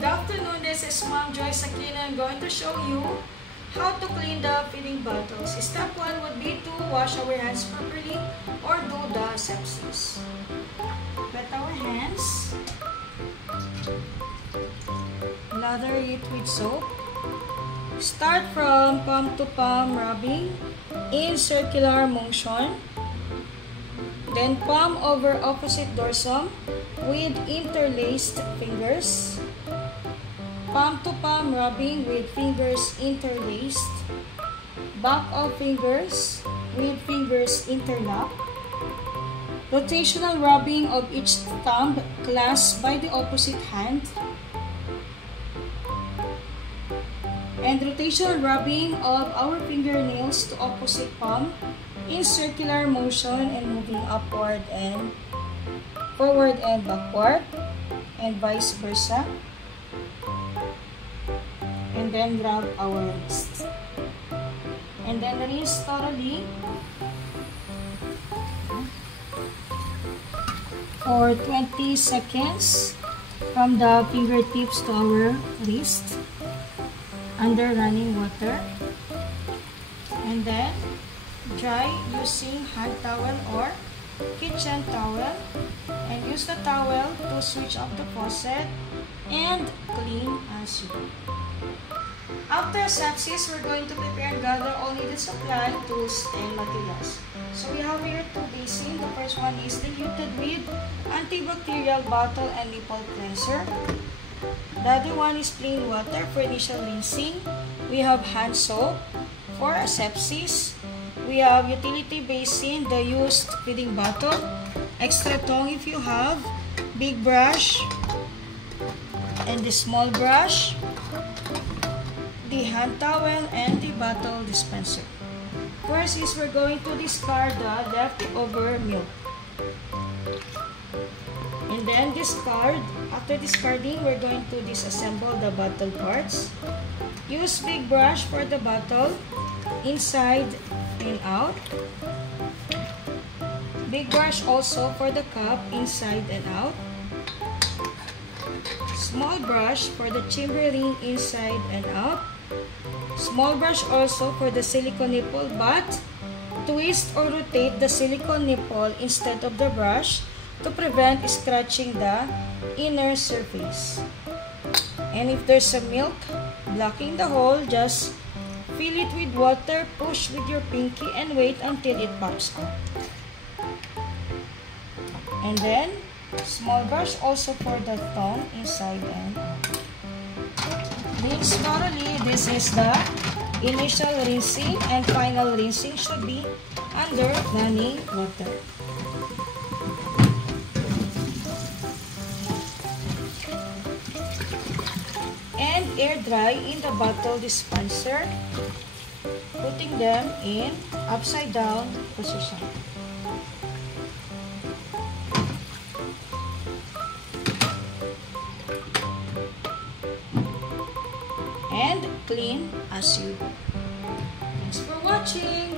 Good afternoon, this is Ma'am Joyce Aquino. I'm going to show you how to clean the feeding bottles. Step 1 would be to wash our hands properly or do the asepsis. Wet our hands. Lather it with soap. Start from palm to palm rubbing in circular motion. Then palm over opposite dorsum with interlaced fingers. Palm to palm rubbing with fingers interlaced. Back of fingers with fingers interlocked. Rotational rubbing of each thumb clasped by the opposite hand. And rotational rubbing of our fingernails to opposite palm in circular motion and moving upward and forward and backward and vice versa. And then rub our wrist. And then rinse thoroughly for 20 seconds from the fingertips to our wrist under running water. And then dry using hand towel or kitchen towel, and use the towel to switch off the faucet and clean as you go. After asepsis, we're going to prepare and gather all needed supply, tools, and materials. So we have here 2 basins. The first one is diluted with antibacterial bottle and nipple cleanser. The other one is plain water for initial rinsing. We have hand soap for asepsis. We have utility basin, the used feeding bottle, extra tongue if you have, big brush, and the small brush, the hand towel, and the bottle dispenser. First is we're going to discard the leftover milk. And then discard. After discarding, we're going to disassemble the bottle parts. Use big brush for the bottle, inside and out. Big brush also for the cup, inside and out. Small brush for the chamber ring, inside and out. Small brush also for the silicone nipple, but twist or rotate the silicone nipple instead of the brush to prevent scratching the inner surface. And if there's some milk blocking the hole, just fill it with water, push with your pinky, and wait until it pops out. And then, small brush also for the tongue, inside and out. Rinse thoroughly. This is the initial rinsing, and final rinsing should be under running water. And air dry in the bottle dispenser, putting them in upside down position. And clean as you go. Thanks for watching.